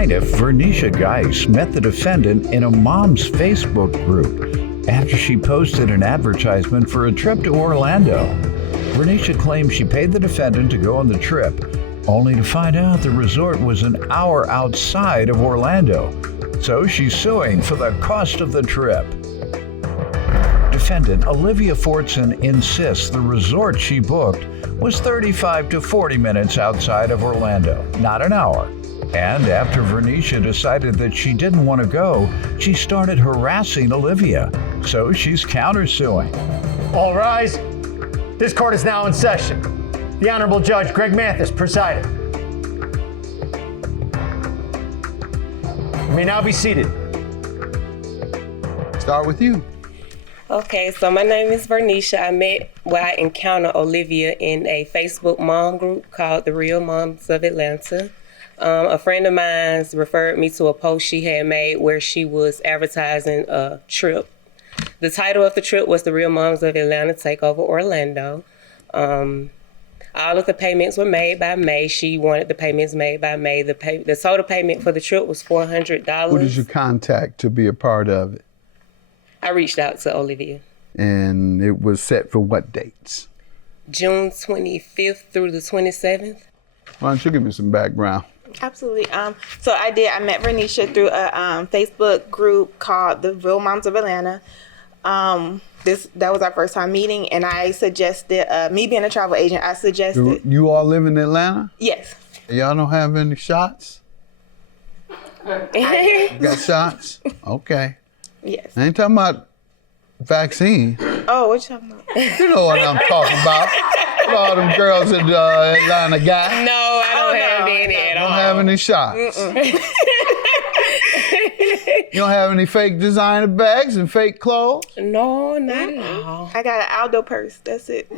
plaintiff, Vernisha Geis, met the defendant in a mom's Facebook group after she posted an advertisement for a trip to Orlando. Vernisha claims she paid the defendant to go on the trip, only to find out the resort was an hour outside of Orlando. So she's suing for the cost of the trip. Defendant Olivia Fortson insists the resort she booked was 35 to 40 minutes outside of Orlando, not an hour. And after Vernisha decided that she didn't want to go, she started harassing Olivia. So she's countersuing. All rise. This court is now in session. The Honorable Judge Greg Mathis presiding. You may now be seated. Start with you. Okay, so my name is Vernisha. I encountered Olivia in a Facebook mom group called The Real Moms of Atlanta. A friend of mine referred me to a post she had made where she was advertising a trip. The title of the trip was The Real Moms of Atlanta Take Over Orlando. All of the payments were made by May. She wanted the payments made by May. The total payment for the trip was $400. Who did you contact to be a part of it? I reached out to Olivia. And it was set for what dates? June 25th through the 27th. Why don't you give me some background? Absolutely. So I met Vernisha through a Facebook group called The Real Moms of Atlanta. That was our first time meeting, and I suggested, me being a travel agent, I suggested. You all live in Atlanta? Yes. Y'all don't have any shots? You got shots? Okay. Yes. I ain't talking about vaccine. Oh, what you talking about? You know what I'm talking about. All them girls in Atlanta got. No, I don't have any at all. Don't have any shots. You don't have any fake designer bags and fake clothes? No, not at all. I got an Aldo purse. That's it.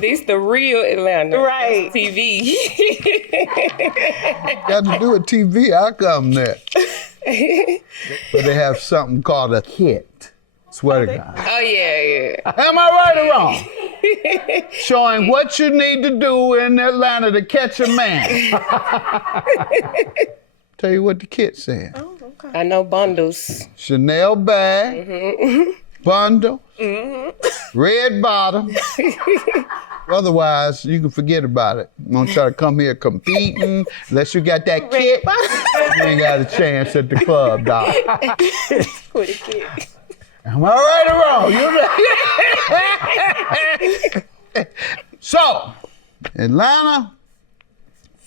This the real Atlanta. Right. TV. Got to do with TV. How come that? But they have something called a kit. Swear to God. Oh, yeah. Am I right or wrong? Showing what you need to do in Atlanta to catch a man. Tell you what the kit said. Oh, okay. I know bundles. Chanel bag, bundle, red bottom. Otherwise, you can forget about it. You don't try to come here competing. Unless you got that kit, you ain't got a chance at the club, dog. With a kid. Am I right or wrong? So, Atlanta,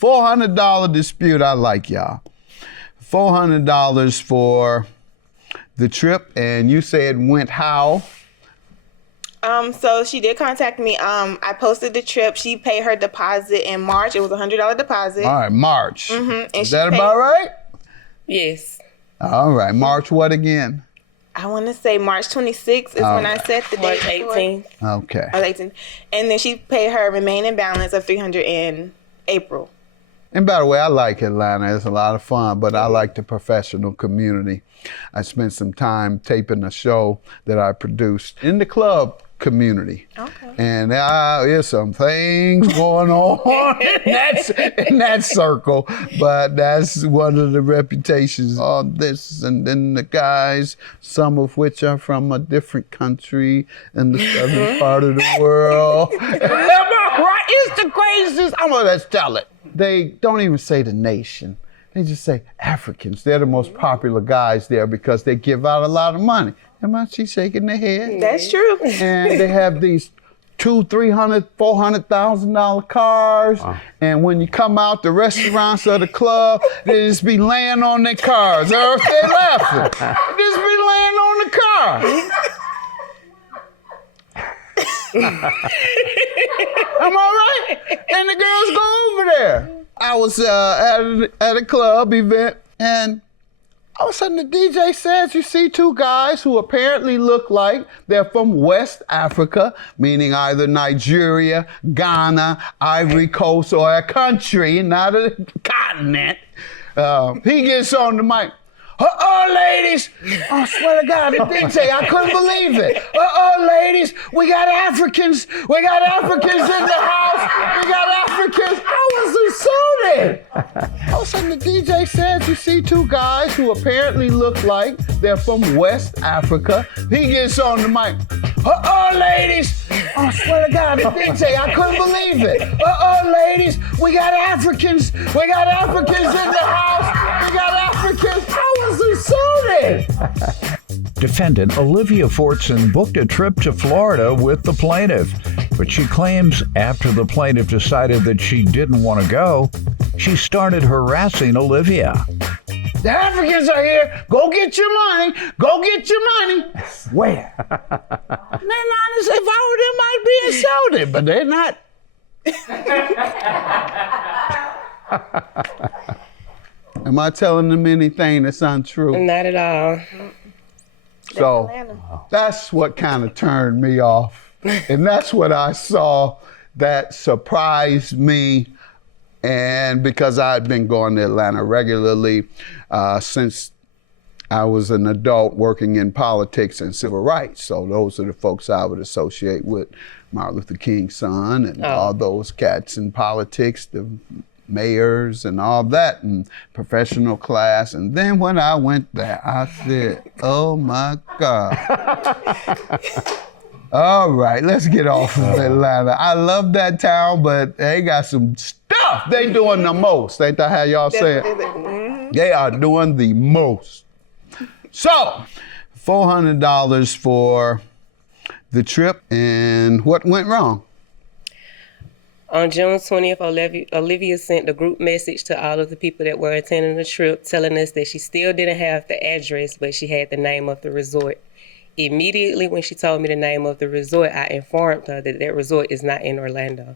$400 dispute. I like y'all. $400 for the trip, and you said went how? So she did contact me. I posted the trip. She paid her deposit in March. It was a $100 deposit. All right, March. Mm-hmm. Is that about right? Yes. All right, March what again? I want to say March 26th is when I set the date. March 18th. Okay. 18th. And then she paid her remaining balance of $300 in April. And by the way, I like Atlanta. It's a lot of fun, but I like the professional community. I spent some time taping a show that I produced in the club community. Okay. And there's some things going on in that circle, but that's one of the reputations on this. And then the guys, some of which are from a different country in the southern part of the world. Am I right? It's the craziest. Let's tell it. They don't even say the nation. They just say Africans. They're the most popular guys there because they give out a lot of money. Am I? She's shaking their head. That's true. And they have these $200,000, $300,000, $400,000 cars. Wow. And when you come out the restaurants or the club, they just be laying on their cars. Or if they're laughing, they just be laying on the car. Am I right? And the girls go over there. I was at a club event, and all of a sudden the DJ says, you see two guys who apparently look like they're from West Africa, meaning either Nigeria, Ghana, Ivory Coast, or a country, not a continent. He gets on the mic. Ladies, I swear to God, the DJ, I couldn't believe it. Ladies, we got Africans. We got Africans in the house. We got Africans. I was of a sudden the DJ says you see two guys who apparently look like they're from West Africa. He gets on the mic. Ladies. I swear to God, the DJ, I couldn't believe it. Ladies, we got Africans. We got Africans in the house. We got Africans. I was insulted. Defendant Olivia Fortson booked a trip to Florida with the plaintiff, but she claims after the plaintiff decided that she didn't want to go, she started harassing Olivia. The Africans are here. Go get your money. Go get your money. Where? They're not. If I were them, I'd be insulted, but they're not. Am I telling them anything that's untrue? Not at all. So that's what kind of turned me off. And that's what I saw that surprised me. And because I had been going to Atlanta regularly since I was an adult working in politics and civil rights. So those are the folks I would associate with Martin Luther King's son and all those cats in politics, the mayors and all that, and professional class. And then when I went there, I said, oh my God. All right, let's get off of Atlanta. I love that town, but they got some stuff. They doing the most. Ain't that how y'all say it? They are doing the most. So, $400 for the trip, and what went wrong? On June 20th, Olivia sent a group message to all of the people that were attending the trip telling us that she still didn't have the address, but she had the name of the resort. Immediately when she told me the name of the resort, I informed her that that resort is not in Orlando.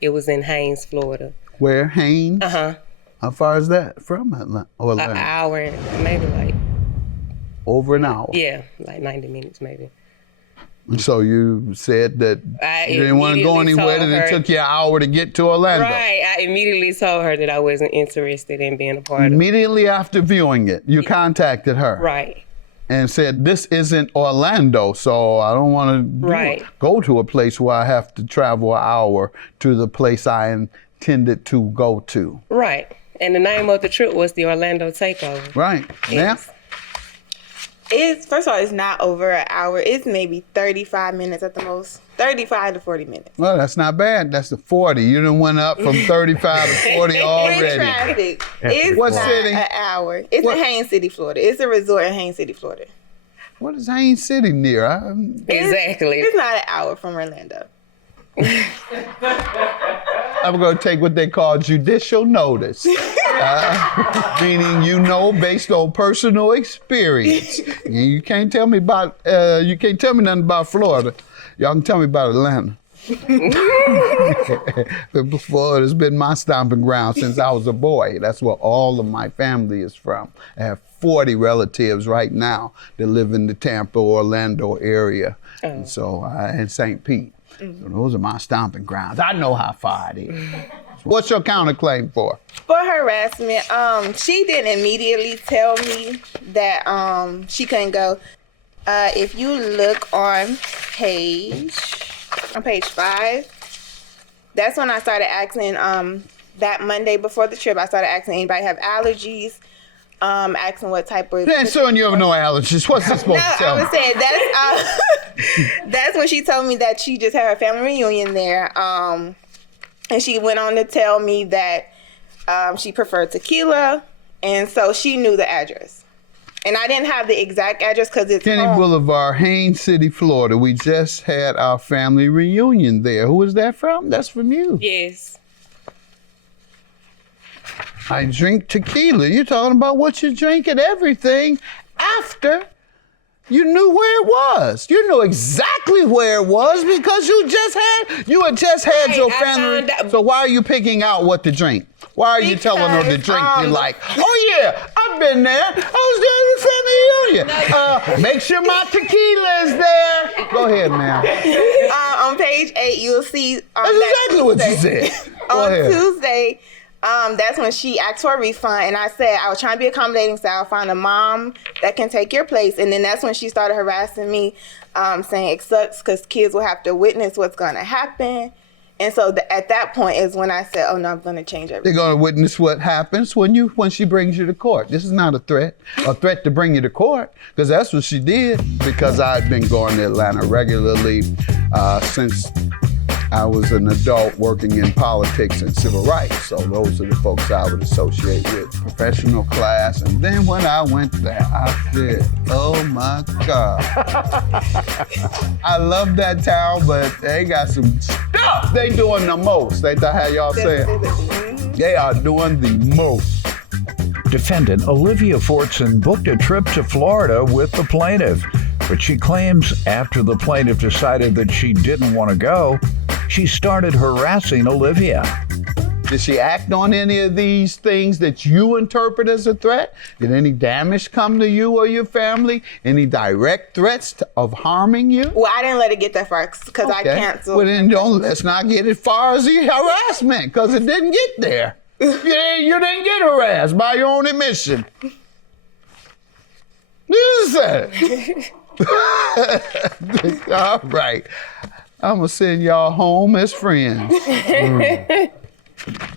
It was in Haynes, Florida. Where, Haynes? Uh-huh. How far is that from Orlando? An hour and maybe like... Over an hour? Yeah, like 90 minutes maybe. So you said that you didn't want to go anywhere, that it took you an hour to get to Orlando. Right, I immediately told her that I wasn't interested in being a part of it. Immediately after viewing it, you contacted her. Right. And said, this isn't Orlando, so I don't want to go to a place where I have to travel an hour to the place I intended to go to. Right. And the name of the trip was the Orlando Takeover. Right. Yes. First of all, it's not over an hour. It's maybe 35 minutes at the most. 35 to 40 minutes. Well, that's not bad. That's the 40. You done went up from 35 to 40 already. In traffic. It's what not city? An hour. It's in Haynes City, Florida. It's a resort in Haynes City, Florida. What is Haynes City near? Exactly. It's not an hour from Orlando. I'm going to take what they call judicial notice, meaning based on personal experience. You can't tell me about. You can't tell me nothing about Florida. Y'all can tell me about Atlanta. Florida's been my stomping ground since I was a boy. That's where all of my family is from. I have 40 relatives right now that live in the Tampa, Orlando area, and so in St. Pete. So those are my stomping grounds. I know how far it is. What's your counterclaim for? For harassment, she didn't immediately tell me that she couldn't go. If you look on page 5, that's when I started asking, that Monday before the trip, I started asking anybody have allergies, asking what type of... Yeah, so you have no allergies. What's this supposed to tell me? I was saying, that's when she told me that she just had her family reunion there. And she went on to tell me that she preferred tequila, and so she knew the address. And I didn't have the exact address because it's Kenny Boulevard, Haynes City, Florida. We just had our family reunion there. Who is that from? That's from you. Yes. I drink tequila. You're talking about what you drink and everything after you knew where it was. You knew exactly where it was because you had just had your family. So why are you picking out what to drink? Why are you telling her the drink you like? Oh yeah, I've been there. I was there at the family reunion. Make sure my tequila is there. Go ahead, ma'am. On page 8, you'll see. That's exactly what you said. Go on ahead. Tuesday, that's when she asked for a refund, and I said I was trying to be accommodating, so I'll find a mom that can take your place. And then that's when she started harassing me, saying it sucks because kids will have to witness what's going to happen. And so at that point is when I said, oh no, I'm going to change everything. They're going to witness what happens when she brings you to court. This is not a threat to bring you to court, because that's what she did. Because I've been going to Atlanta regularly since I was an adult working in politics and civil rights. So those are the folks I would associate with. Professional class. And then when I went there, I said, oh my God. I love that town, but they got some stuff they doing the most. Ain't that how y'all say it? They are doing the most. Defendant Olivia Fortson booked a trip to Florida with the plaintiff, but she claims after the plaintiff decided that she didn't want to go, she started harassing Olivia. Did she act on any of these things that you interpret as a threat? Did any damage come to you or your family? Any direct threats of harming you? Well, I didn't let it get that far because I canceled. Well, then let's not get as far as the harassment, because it didn't get there. You didn't get harassed by your own admission. This is it. All right. I'm going to send y'all home as friends.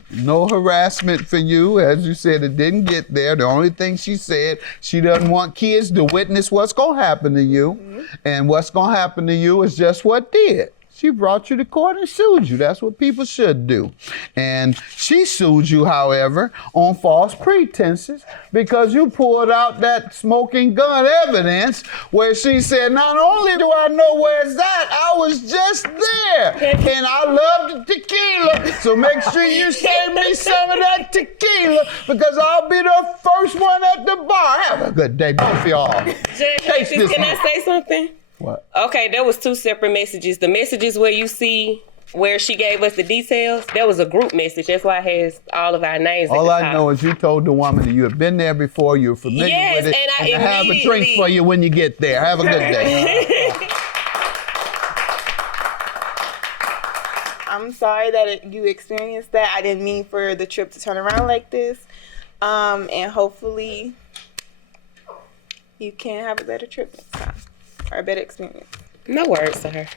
No harassment for you. As you said, it didn't get there. The only thing she said, she doesn't want kids to witness what's going to happen to you. And what's going to happen to you is just what did. She brought you to court and sued you. That's what people should do. And she sued you, however, on false pretenses because you pulled out that smoking gun evidence where she said, not only do I know where it's at, I was just there. And I love the tequila, so make sure you save me some of that tequila because I'll be the first one at the bar. Have a good day, both of y'all. Judge, can I say something? What? Okay, there was 2 separate messages. The messages where you see where she gave us the details, that was a group message. That's why it has all of our names All at the I top. know is you told the woman that you have been there before, you're familiar Yes, with it, and I have a drink for you when you get there. Have a good day. I'm sorry that you experienced that. I didn't mean for the trip to turn around like this. And hopefully you can have a better trip next time or a better experience. No words to her.